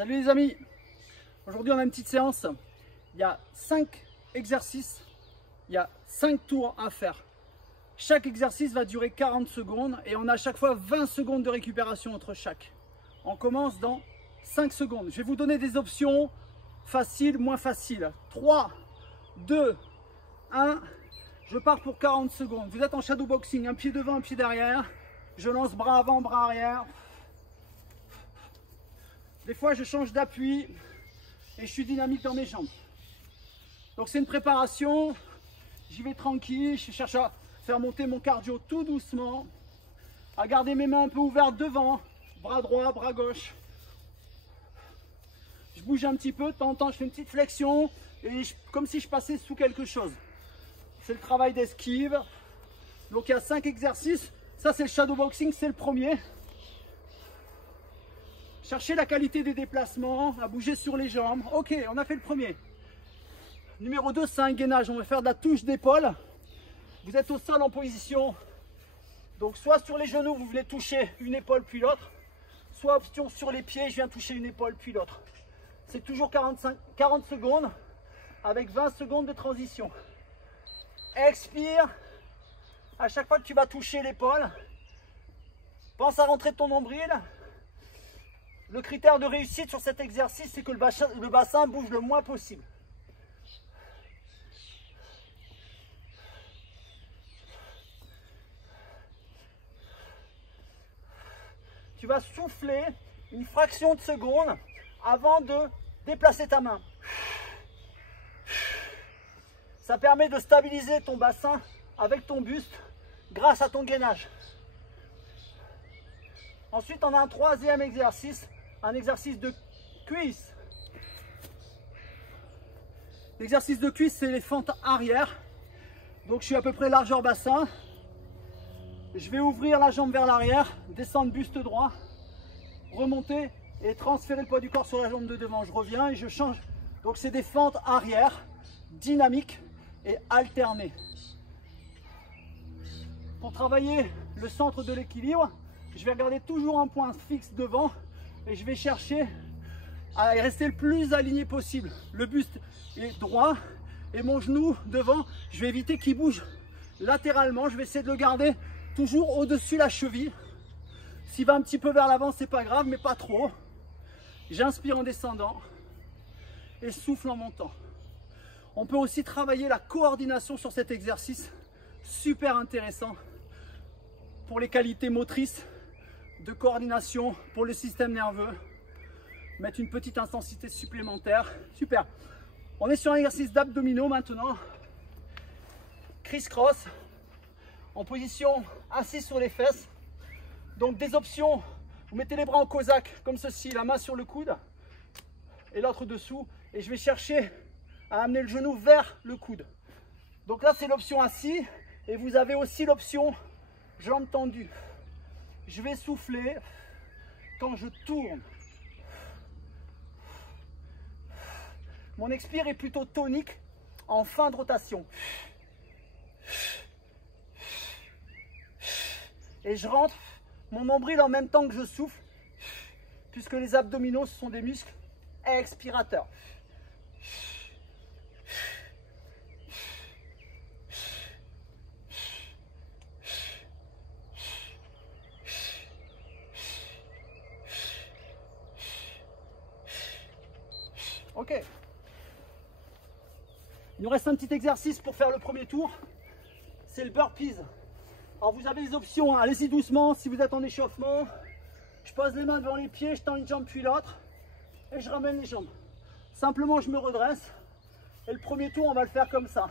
Salut les amis, aujourd'hui on a une petite séance. Il y a 5 exercices, il y a 5 tours à faire. Chaque exercice va durer 40 secondes et on a à chaque fois 20 secondes de récupération entre chaque. On commence dans 5 secondes. Je vais vous donner des options faciles, moins faciles. 3, 2, 1, je pars pour 40 secondes. Vous êtes en shadow boxing, un pied devant, un pied derrière. Je lance bras avant, bras arrière. Des fois, je change d'appui et je suis dynamique dans mes jambes. Donc, c'est une préparation. J'y vais tranquille. Je cherche à faire monter mon cardio tout doucement. À garder mes mains un peu ouvertes devant. Bras droit, bras gauche. Je bouge un petit peu. De temps en temps, je fais une petite flexion. Et comme si je passais sous quelque chose. C'est le travail d'esquive. Donc, il y a 5 exercices. Ça, c'est le shadow boxing. C'est le premier. Cherchez la qualité des déplacements, à bouger sur les jambes. Ok, on a fait le premier. Numéro 2, c'est un gainage. On va faire de la touche d'épaule. Vous êtes au sol en position. Donc, soit sur les genoux, vous venez toucher une épaule puis l'autre. Soit option sur les pieds, je viens toucher une épaule puis l'autre. C'est toujours 40 secondes avec 20 secondes de transition. Expire. À chaque fois que tu vas toucher l'épaule, pense à rentrer ton nombril. Le critère de réussite sur cet exercice, c'est que le bassin bouge le moins possible. Tu vas souffler une fraction de seconde avant de déplacer ta main. Ça permet de stabiliser ton bassin avec ton buste grâce à ton gainage. Ensuite, on a un troisième exercice, un exercice de cuisse. L'exercice de cuisse, c'est les fentes arrière. Donc, je suis à peu près largeur bassin. Je vais ouvrir la jambe vers l'arrière, descendre buste droit, remonter et transférer le poids du corps sur la jambe de devant. Je reviens et je change. Donc, c'est des fentes arrière, dynamiques et alternées. Pour travailler le centre de l'équilibre, je vais regarder toujours un point fixe devant et je vais chercher à rester le plus aligné possible. Le buste est droit et mon genou devant, je vais éviter qu'il bouge latéralement. Je vais essayer de le garder toujours au-dessus la cheville. S'il va un petit peu vers l'avant, c'est pas grave, mais pas trop. J'inspire en descendant et souffle en montant. On peut aussi travailler la coordination sur cet exercice, super intéressant pour les qualités motrices, de coordination pour le système nerveux, mettre une petite intensité supplémentaire. Super. On est sur un exercice d'abdominaux maintenant. Criss-cross, en position assis sur les fesses. Donc des options, vous mettez les bras en cosaque comme ceci, la main sur le coude et l'autre dessous. Et je vais chercher à amener le genou vers le coude. Donc là, c'est l'option assis. Et vous avez aussi l'option jambes tendues. Je vais souffler quand je tourne. Mon expire est plutôt tonique en fin de rotation. Et je rentre mon nombril en même temps que je souffle, puisque les abdominaux, ce sont des muscles expirateurs. Ok. Il nous reste un petit exercice pour faire le premier tour. C'est le burpees. Alors vous avez les options, hein. Allez-y doucement si vous êtes en échauffement. Je pose les mains devant les pieds, je tends une jambe puis l'autre. Et je ramène les jambes. Simplement je me redresse. Et le premier tour on va le faire comme ça.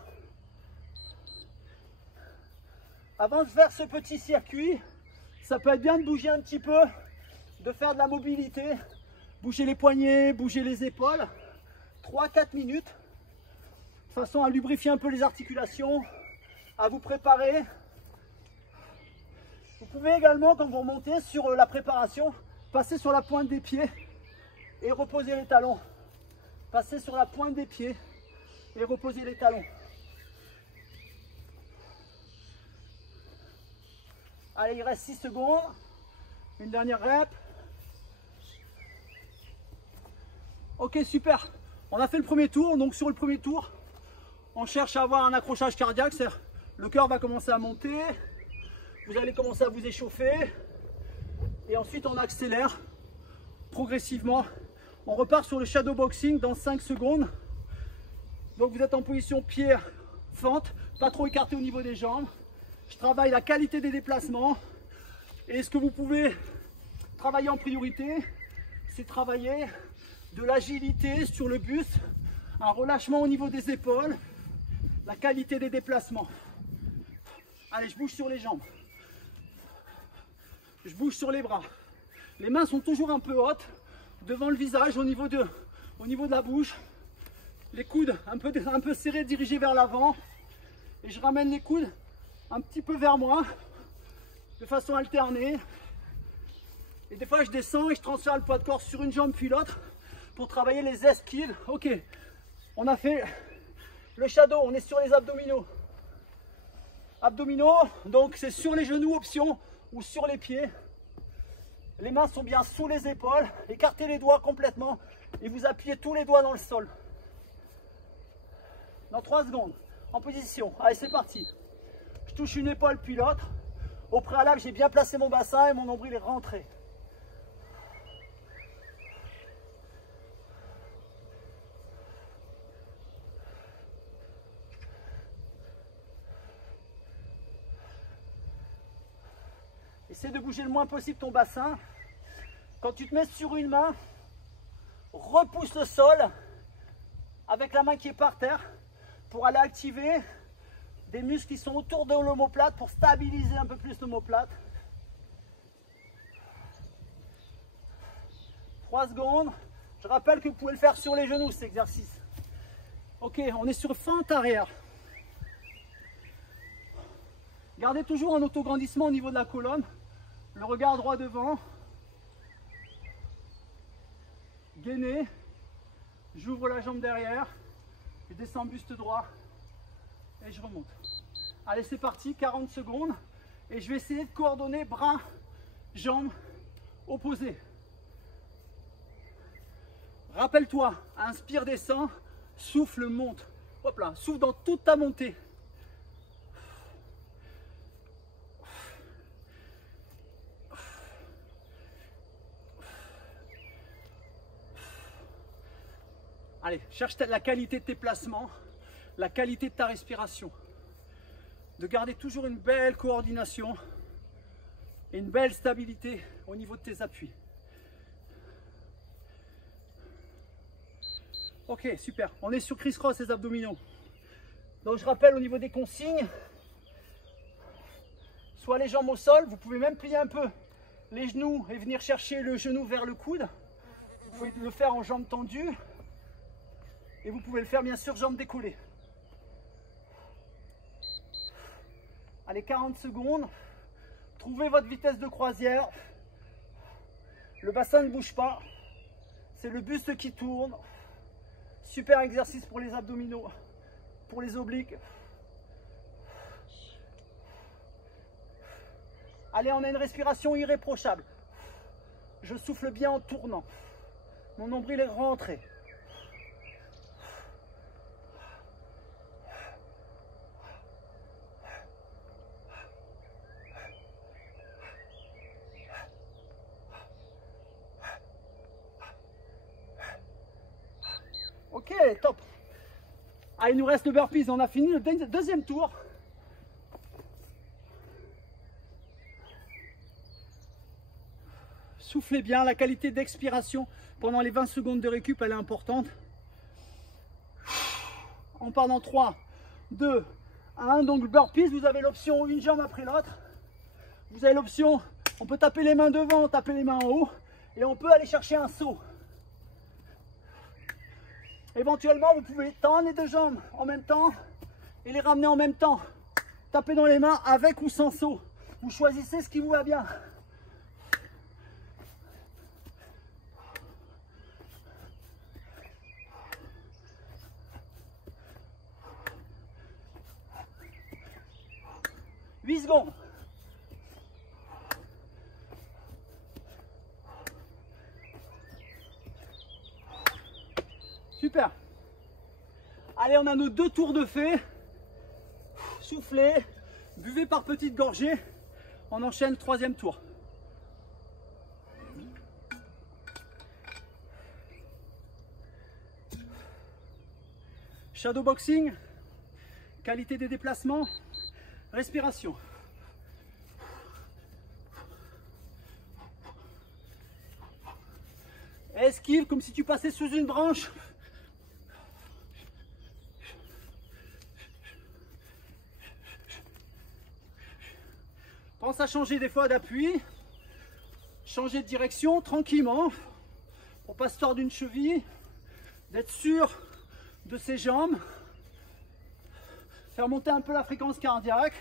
Avant de faire ce petit circuit, ça peut être bien de bouger un petit peu, de faire de la mobilité. Bouger les poignets, bouger les épaules. 3-4 minutes, de façon à lubrifier un peu les articulations, à vous préparer. Vous pouvez également, quand vous remontez sur la préparation, passer sur la pointe des pieds et reposer les talons. Passer sur la pointe des pieds et reposer les talons. Allez, il reste 6 secondes. Une dernière rep. Ok, super. On a fait le premier tour. Donc sur le premier tour, on cherche à avoir un accrochage cardiaque. C'est-à-dire le cœur va commencer à monter. Vous allez commencer à vous échauffer. Et ensuite, on accélère progressivement. On repart sur le shadow boxing dans 5 secondes. Donc vous êtes en position pied fente, pas trop écarté au niveau des jambes. Je travaille la qualité des déplacements. Et ce que vous pouvez travailler en priorité, c'est travailler de l'agilité sur le buste, un relâchement au niveau des épaules, la qualité des déplacements. Allez, je bouge sur les jambes. Je bouge sur les bras. Les mains sont toujours un peu hautes devant le visage, au niveau de la bouche. Les coudes un peu serrés, dirigés vers l'avant. Et je ramène les coudes un petit peu vers moi, de façon alternée. Et des fois, je descends et je transfère le poids de corps sur une jambe puis l'autre pour travailler les esquives. Ok, on a fait le shadow, on est sur les abdominaux. Abdominaux, donc c'est sur les genoux, option, ou sur les pieds. Les mains sont bien sous les épaules. Écartez les doigts complètement et vous appuyez tous les doigts dans le sol. Dans 3 secondes, en position. Allez, c'est parti. Je touche une épaule puis l'autre. Au préalable, j'ai bien placé mon bassin et mon nombril est rentré. Essaie de bouger le moins possible ton bassin. Quand tu te mets sur une main, repousse le sol avec la main qui est par terre pour aller activer des muscles qui sont autour de l'omoplate pour stabiliser un peu plus l'omoplate. 3 secondes. Je rappelle que vous pouvez le faire sur les genoux cet exercice. Ok, on est sur fente arrière. Gardez toujours un autograndissement au niveau de la colonne. Le regard droit devant. Gainez. J'ouvre la jambe derrière. Je descends buste droit. Et je remonte. Allez, c'est parti, 40 secondes. Et je vais essayer de coordonner bras, jambes opposés. Rappelle-toi, inspire, descend, souffle, monte. Hop là, souffle dans toute ta montée. Allez, cherche la qualité de tes placements, la qualité de ta respiration. De garder toujours une belle coordination et une belle stabilité au niveau de tes appuis. Ok, super. On est sur criss-cross les abdominaux. Donc je rappelle au niveau des consignes, soit les jambes au sol, vous pouvez même plier un peu les genoux et venir chercher le genou vers le coude. Vous pouvez le faire en jambes tendues. Et vous pouvez le faire bien sûr jambes décollées. Allez, 40 secondes. Trouvez votre vitesse de croisière. Le bassin ne bouge pas. C'est le buste qui tourne. Super exercice pour les abdominaux, pour les obliques. Allez, on a une respiration irréprochable. Je souffle bien en tournant. Mon nombril est rentré. Ok, top. Ah, il nous reste le burpees. On a fini le deuxième tour. Soufflez bien. La qualité d'expiration pendant les 20 secondes de récup, elle est importante. On part dans 3, 2, 1. Donc le burpees, vous avez l'option une jambe après l'autre. Vous avez l'option, on peut taper les mains devant, taper les mains en haut. Et on peut aller chercher un saut. Éventuellement, vous pouvez tendre les 2 jambes en même temps et les ramener en même temps. Taper dans les mains avec ou sans saut. Vous choisissez ce qui vous va bien. « 8 secondes. Super. Allez, on a nos 2 tours de fait. Soufflez, buvez par petites gorgées. On enchaîne 3e tour. Shadowboxing, qualité des déplacements, respiration. Esquive comme si tu passais sous une branche. Pense à changer des fois d'appui, changer de direction tranquillement pour pas se tordre une cheville, d'être sûr de ses jambes, faire monter un peu la fréquence cardiaque.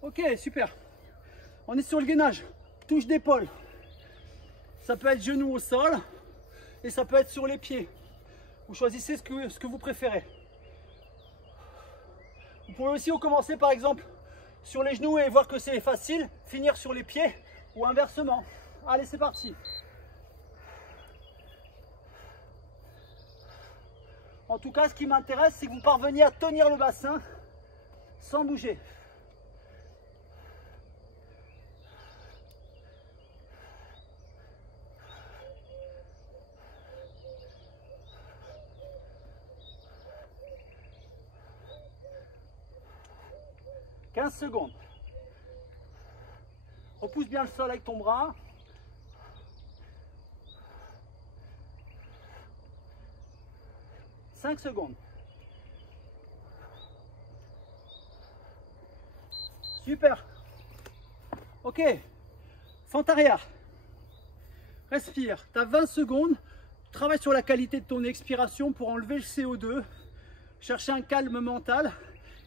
Ok, super. On est sur le gainage, touche d'épaule. Ça peut être genou au sol et ça peut être sur les pieds. Vous choisissez ce que vous préférez. Vous pouvez aussi commencer par exemple sur les genoux et voir que c'est facile, finir sur les pieds ou inversement. Allez, c'est parti. En tout cas, ce qui m'intéresse, c'est que vous parveniez à tenir le bassin sans bouger. « 15 secondes. Repousse bien le sol avec ton bras. « 5 secondes. Super. Ok. Fente arrière. Respire. Tu as 20 secondes. Travaille sur la qualité de ton expiration pour enlever le CO2. Chercher un calme mental.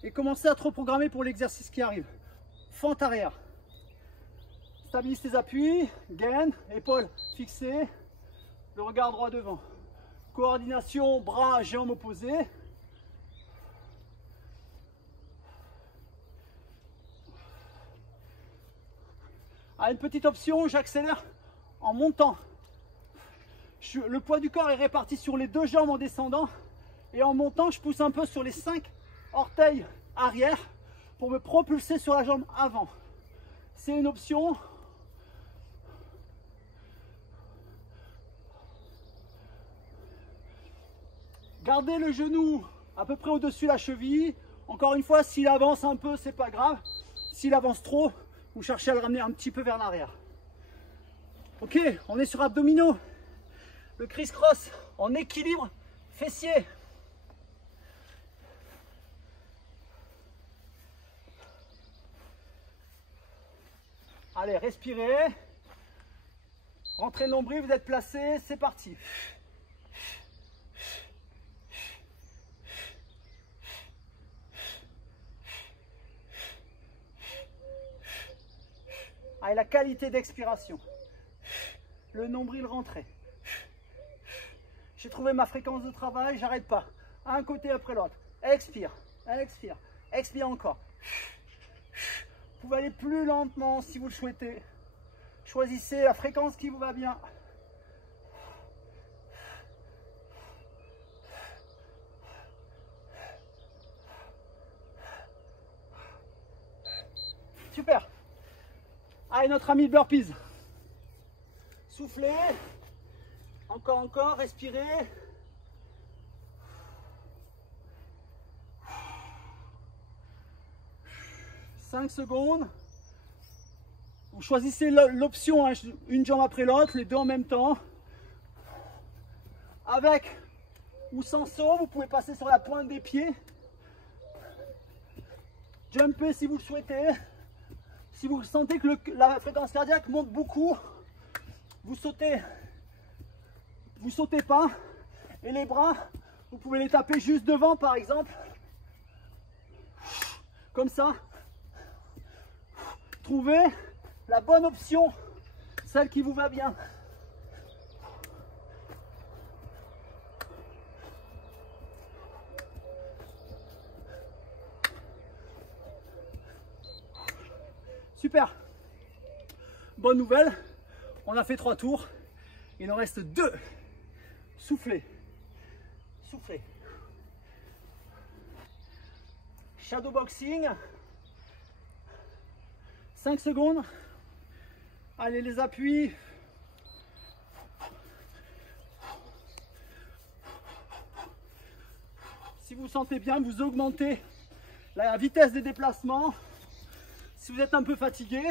Et commencer à te reprogrammer pour l'exercice qui arrive. Fente arrière. Stabilise tes appuis, gaine, épaules fixées, le regard droit devant. Coordination, bras, jambes opposées. Ah, une petite option, j'accélère en montant. Le poids du corps est réparti sur les 2 jambes en descendant. Et en montant, je pousse un peu sur les 5 orteil arrière pour me propulser sur la jambe avant. C'est une option. Gardez le genou à peu près au-dessus de la cheville. Encore une fois, s'il avance un peu, c'est pas grave. S'il avance trop, vous cherchez à le ramener un petit peu vers l'arrière. Ok, on est sur abdominaux. Le criss-cross en équilibre fessier. Allez, respirez. Rentrez nombril, vous êtes placé, c'est parti. Allez, la qualité d'expiration. Le nombril rentré. J'ai trouvé ma fréquence de travail, j'arrête pas. Un côté après l'autre. Expire, expire, expire encore. Vous pouvez aller plus lentement si vous le souhaitez. Choisissez la fréquence qui vous va bien. Super. Allez, notre ami burpees. Soufflez. Encore, respirez. « 5 secondes. Vous choisissez l'option, hein, une jambe après l'autre, les 2 en même temps. Avec ou sans saut, vous pouvez passer sur la pointe des pieds. Jumper si vous le souhaitez. Si vous sentez que la fréquence cardiaque monte beaucoup, vous sautez pas. Et les bras, vous pouvez les taper juste devant par exemple. Comme ça. Trouvez la bonne option, celle qui vous va bien. Super. Bonne nouvelle, on a fait 3 tours. Il en reste 2. Soufflez. Soufflez. Shadow boxing. 5 secondes. Allez, les appuis. Si vous sentez bien, vous augmentez la vitesse des déplacements. Si vous êtes un peu fatigué,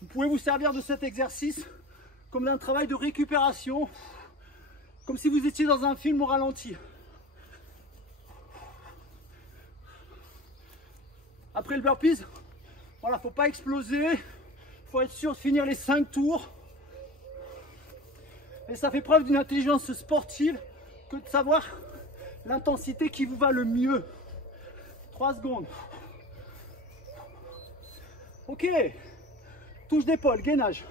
vous pouvez vous servir de cet exercice comme d'un travail de récupération, comme si vous étiez dans un film au ralenti. Après le burpees, voilà, faut pas exploser, faut être sûr de finir les 5 tours. Et ça fait preuve d'une intelligence sportive que de savoir l'intensité qui vous va le mieux. 3 secondes. Ok. Touche d'épaule, gainage.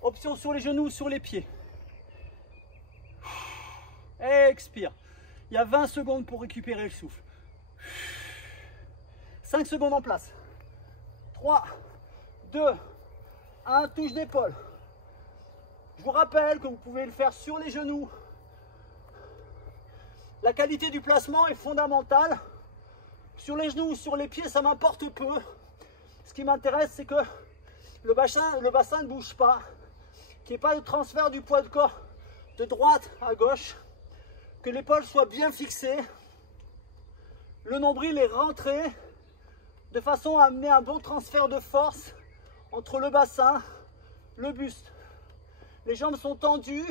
Option sur les genoux, sur les pieds. Expire. Il y a 20 secondes pour récupérer le souffle. 5 secondes en place. 3, 2, 1, touche d'épaule. Je vous rappelle que vous pouvez le faire sur les genoux. La qualité du placement est fondamentale. Sur les genoux ou sur les pieds, ça m'importe peu. Ce qui m'intéresse, c'est que le bassin ne bouge pas, qu'il n'y ait pas de transfert du poids de corps de droite à gauche, que l'épaule soit bien fixée, le nombril est rentré, de façon à amener un bon transfert de force entre le bassin, le buste. Les jambes sont tendues,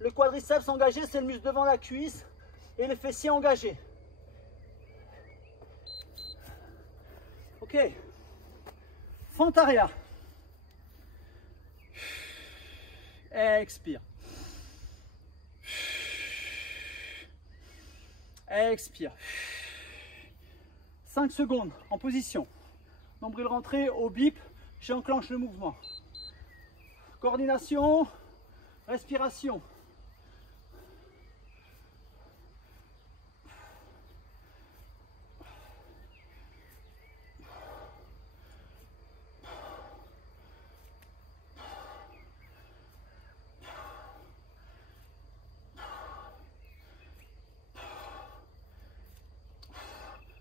le quadriceps engagé, c'est le muscle devant la cuisse, et les fessiers engagés. Ok. Fente arrière. Expire. Expire. 5 secondes en position. Nombril rentré au bip, j'enclenche le mouvement. Coordination, respiration.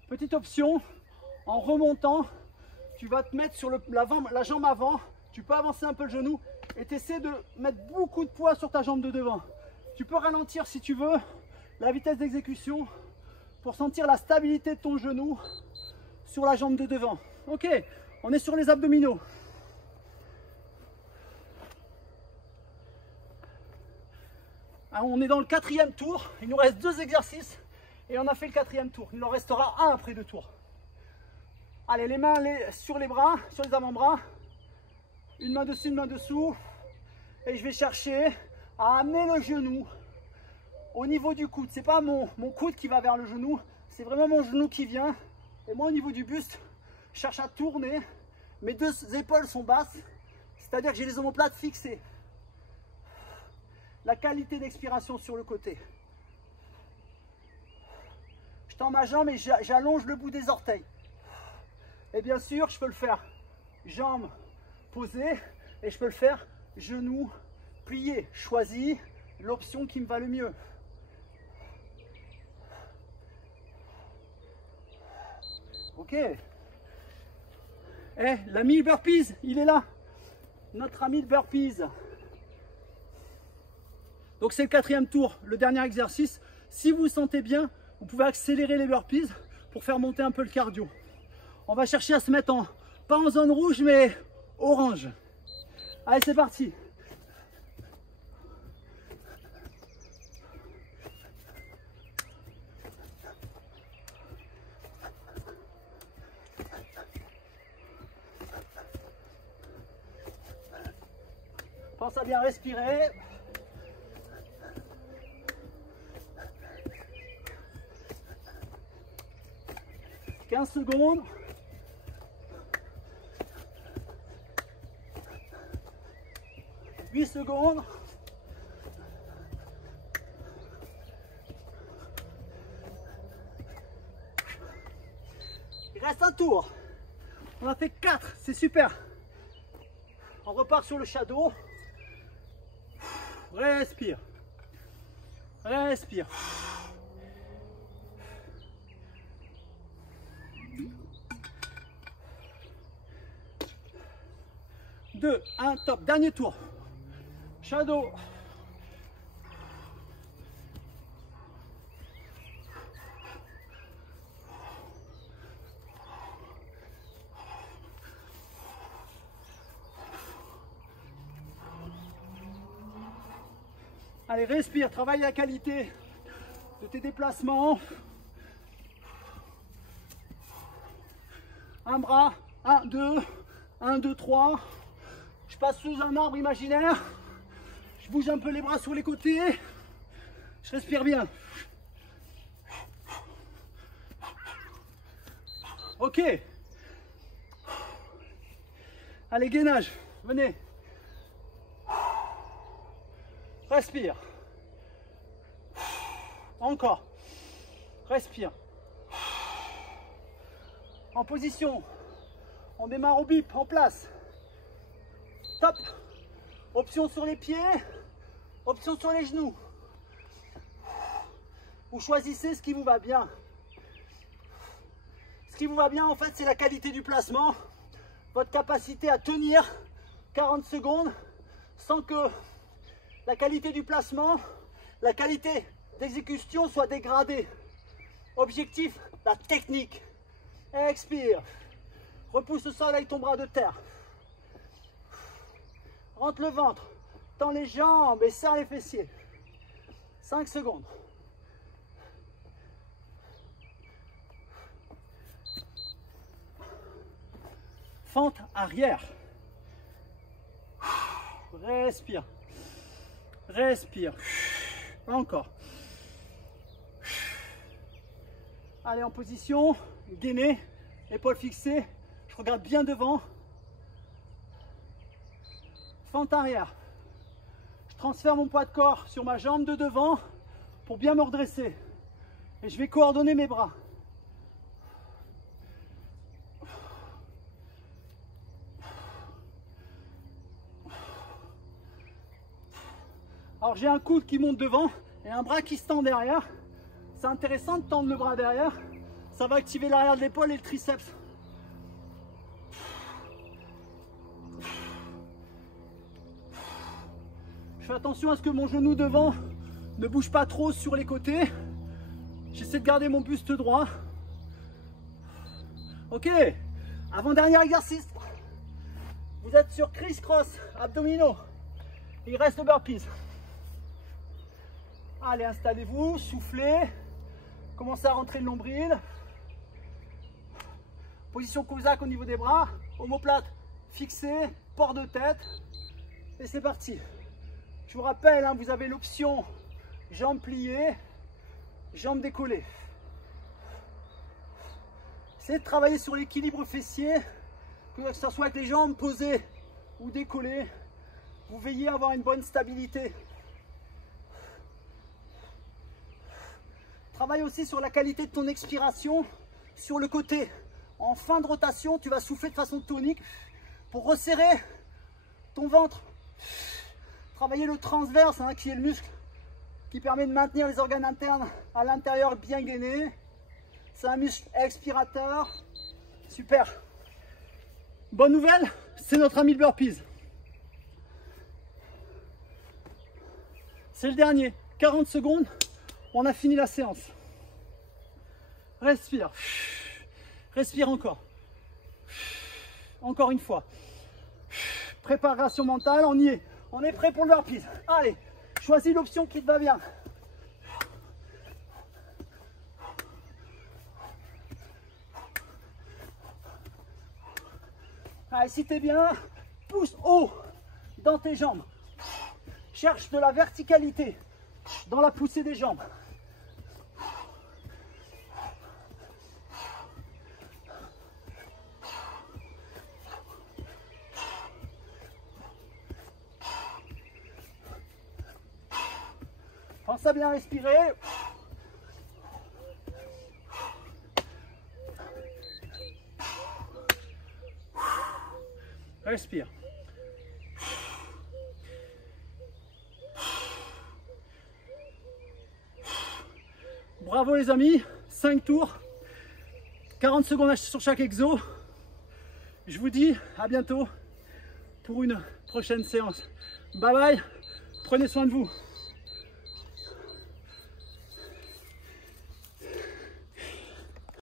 Petite option, en remontant, tu vas te mettre sur la jambe avant, tu peux avancer un peu le genou et tu essaies de mettre beaucoup de poids sur ta jambe de devant. Tu peux ralentir si tu veux la vitesse d'exécution pour sentir la stabilité de ton genou sur la jambe de devant. Ok, on est sur les abdominaux. Alors, on est dans le 4e tour, il nous reste 2 exercices. Et on a fait le 4e tour. Il en restera un après 2 tours. Allez, les mains sur les bras, sur les avant-bras. Une main dessus, une main dessous. Et je vais chercher à amener le genou au niveau du coude. C'est pas mon coude qui va vers le genou. C'est vraiment mon genou qui vient. Et moi, au niveau du buste, je cherche à tourner. Mes 2 épaules sont basses. C'est-à-dire que j'ai les omoplates fixées. La qualité d'expiration sur le côté. Je tends ma jambe et j'allonge le bout des orteils. Et bien sûr, je peux le faire jambes posées et je peux le faire genoux pliés. Choisis l'option qui me va le mieux. Ok. Eh, l'ami burpees, il est là. Notre ami de burpees. Donc c'est le 4e tour, le dernier exercice. Si vous vous sentez bien, vous pouvez accélérer les burpees pour faire monter un peu le cardio. On va chercher à se mettre pas en zone rouge, mais orange. Allez, c'est parti. Pense à bien respirer. 15 secondes. « 8 secondes. Il reste un tour. On a fait 4, c'est super. On repart sur le shadow. Respire. Respire. Deux, un, top. Dernier tour. Shadow. Allez, respire, travaille la qualité de tes déplacements. Un bras, 1, 2, 1, 2, 3. Je passe sous un arbre imaginaire. Je bouge un peu les bras sur les côtés. Je respire bien. Ok. Allez, gainage. Venez. Respire. Encore. Respire. En position. On démarre au bip, en place. Top. Option sur les pieds. Option sur les genoux. Vous choisissez ce qui vous va bien. Ce qui vous va bien, en fait, c'est la qualité du placement. Votre capacité à tenir 40 secondes sans que la qualité du placement, la qualité d'exécution soit dégradée. Objectif, la technique. Expire. Repousse le sol avec ton bras de terre. Rentre le ventre. Tends les jambes et serre les fessiers. 5 secondes. Fente arrière. Respire. Respire. Encore. Allez, en position. Gainez. Épaules fixées. Je regarde bien devant. Fente arrière. Je transfère mon poids de corps sur ma jambe de devant pour bien me redresser. Et je vais coordonner mes bras. Alors j'ai un coude qui monte devant et un bras qui se tend derrière. C'est intéressant de tendre le bras derrière. Ça va activer l'arrière de l'épaule et le triceps. Je fais attention à ce que mon genou devant ne bouge pas trop sur les côtés. J'essaie de garder mon buste droit. Ok, avant-dernier exercice. Vous êtes sur criss-cross abdominaux. Il reste le burpees. Allez, installez-vous, soufflez. Commencez à rentrer le nombril. Position cosaque au niveau des bras. Omoplate fixée, port de tête. Et c'est parti. Je vous rappelle, hein, vous avez l'option jambes pliées, jambes décollées. Essayez de travailler sur l'équilibre fessier, que ce soit avec les jambes posées ou décollées. Vous veillez à avoir une bonne stabilité. Travaille aussi sur la qualité de ton expiration sur le côté. En fin de rotation, tu vas souffler de façon tonique pour resserrer ton ventre. Travailler le transverse, hein, qui est le muscle qui permet de maintenir les organes internes à l'intérieur bien gainés. C'est un muscle expirateur. Super. Bonne nouvelle, c'est notre ami le burpees. C'est le dernier. 40 secondes. On a fini la séance. Respire. Respire encore. Encore une fois. Préparation mentale, on y est. On est prêt pour le burpees. Allez, choisis l'option qui te va bien. Allez, si t'es bien, pousse haut dans tes jambes. Cherche de la verticalité dans la poussée des jambes. Pense à bien respirer. Respire. Bravo les amis, 5 tours, 40 secondes sur chaque exo. Je vous dis à bientôt pour une prochaine séance. Bye bye, prenez soin de vous.